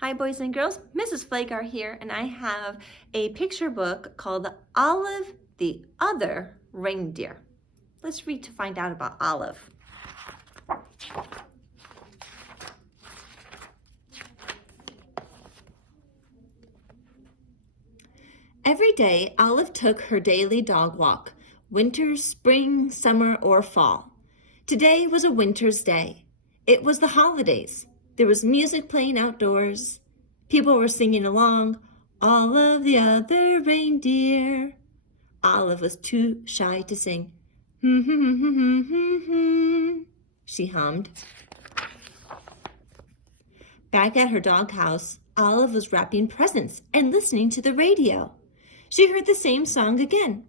Hi boys and girls, Mrs. Flagar here, and I have a picture book called Olive the Other Reindeer. Let's read to find out about Olive. Every day, Olive took her daily dog walk, winter, spring, summer, or fall. Today was a winter's day. It was the holidays. There was music playing outdoors. People were singing along, all of the other reindeer. Olive was too shy to sing. She hummed. Back at her doghouse, Olive was wrapping presents and listening to the radio. She heard the same song again.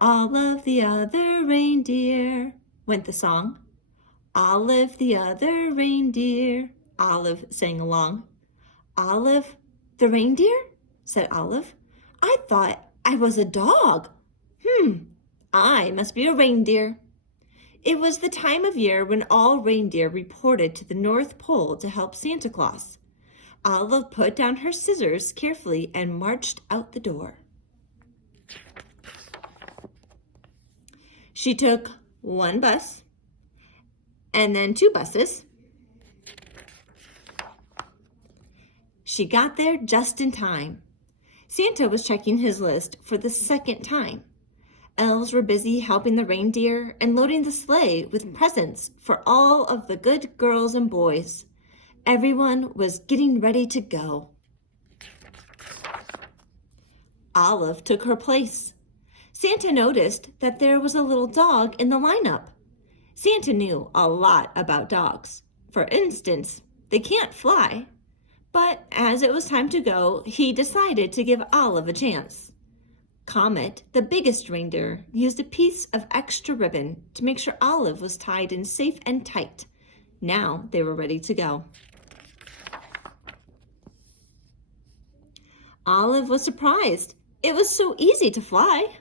All of the other reindeer, went the song. Olive the other reindeer, Olive sang along. Olive the reindeer? Said Olive. I thought I was a dog. I must be a reindeer. It was the time of year when all reindeer reported to the North Pole to help Santa Claus. Olive put down her scissors carefully and marched out the door. She took one bus and then two buses. She got there just in time. Santa was checking his list for the second time. Elves were busy helping the reindeer and loading the sleigh with presents for all of the good girls and boys. Everyone was getting ready to go. Olive took her place. Santa noticed that there was a little dog in the lineup. Santa knew a lot about dogs. For instance, they can't fly. But as it was time to go, he decided to give Olive a chance. Comet, the biggest reindeer, used a piece of extra ribbon to make sure Olive was tied in safe and tight. Now they were ready to go. Olive was surprised. It was so easy to fly.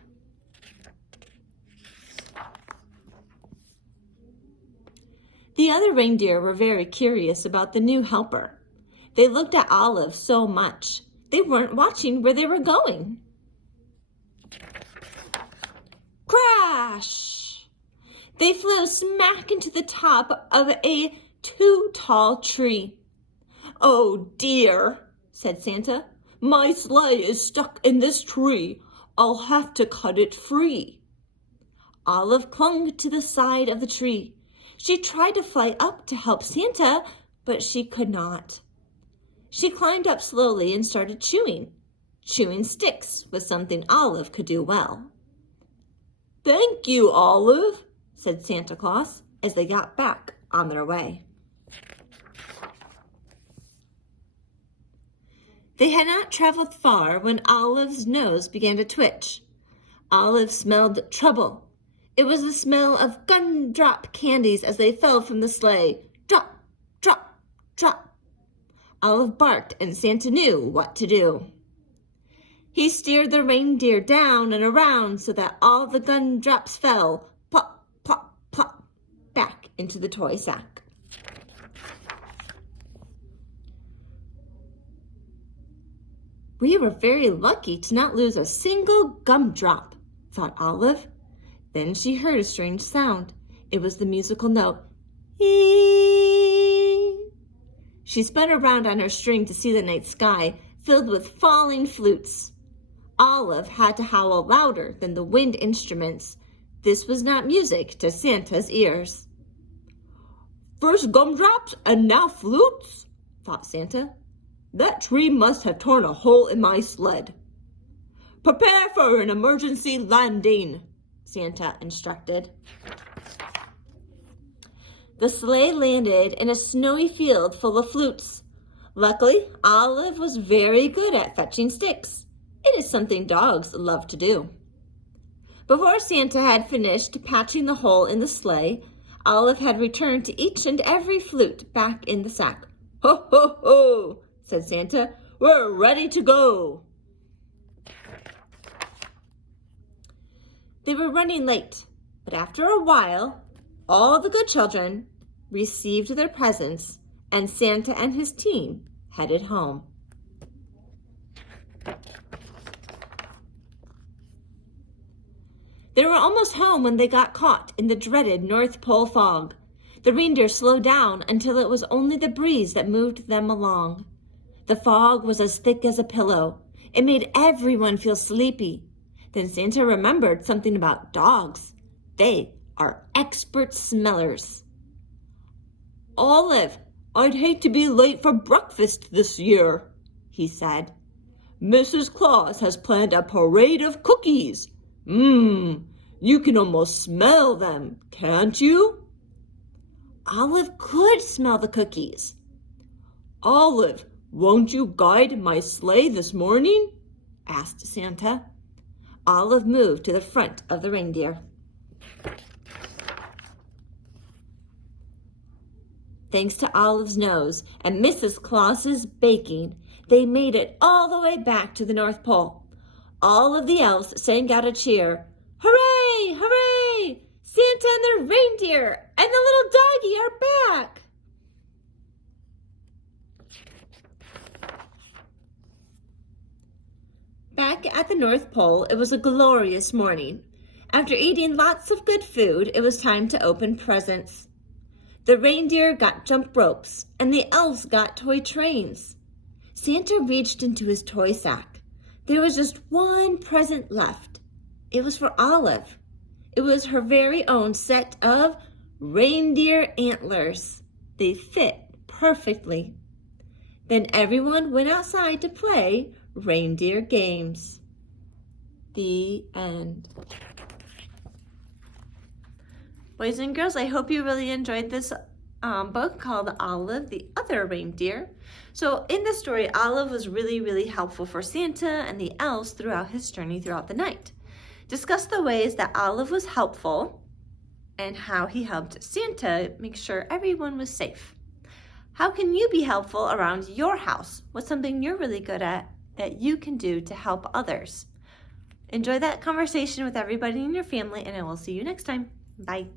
The other reindeer were very curious about the new helper. They looked at Olive so much. They weren't watching where they were going. Crash! They flew smack into the top of a too tall tree. Oh dear, said Santa. My sleigh is stuck in this tree. I'll have to cut it free. Olive clung to the side of the tree. She tried to fly up to help Santa, but she could not. She climbed up slowly and started chewing. Chewing sticks was something Olive could do well. Thank you, Olive, said Santa Claus as they got back on their way. They had not traveled far when Olive's nose began to twitch. Olive smelled trouble. It was the smell of gumdrop candies as they fell from the sleigh. Drop, drop, drop. Olive barked and Santa knew what to do. He steered the reindeer down and around so that all the gumdrops fell, plop, plop, plop, back into the toy sack. We were very lucky to not lose a single gumdrop, thought Olive. Then she heard a strange sound. It was the musical note, ee. She spun around on her string to see the night sky filled with falling flutes. Olive had to howl louder than the wind instruments. This was not music to Santa's ears. First gumdrops and now flutes, thought Santa. That tree must have torn a hole in my sled. Prepare for an emergency landing, Santa instructed. The sleigh landed in a snowy field full of flutes. Luckily, Olive was very good at fetching sticks. It is something dogs love to do. Before Santa had finished patching the hole in the sleigh, Olive had returned to each and every flute back in the sack. Ho, ho, ho, said Santa. We're ready to go. They were running late, but after a while, all the good children received their presents, and Santa and his team headed home. They were almost home when they got caught in the dreaded North Pole fog. The reindeer slowed down until it was only the breeze that moved them along. The fog was as thick as a pillow. It made everyone feel sleepy. Then Santa remembered something about dogs. They are expert smellers. "Olive, I'd hate to be late for breakfast this year," he said. "Mrs. Claus has planned a parade of cookies. You can almost smell them, can't you?" Olive could smell the cookies. "Olive, won't you guide my sleigh this morning?" asked Santa. Olive moved to the front of the reindeer. Thanks to Olive's nose and Mrs. Claus's baking, they made it all the way back to the North Pole. All of the elves sang out a cheer. "Hooray! Hooray! Santa and the reindeer and the little doggy are back!" Back at the North Pole, it was a glorious morning. After eating lots of good food, it was time to open presents. The reindeer got jump ropes, and the elves got toy trains. Santa reached into his toy sack. There was just one present left. It was for Olive. It was her very own set of reindeer antlers. They fit perfectly. Then everyone went outside to play reindeer games. The end. Boys and girls, I hope you really enjoyed this book called Olive, the Other Reindeer. So in the story, Olive was really, really helpful for Santa and the elves throughout his journey throughout the night. Discuss the ways that Olive was helpful and how he helped Santa make sure everyone was safe. How can you be helpful around your house? What's something you're really good at that you can do to help others? Enjoy that conversation with everybody in your family, and I will see you next time. Bye.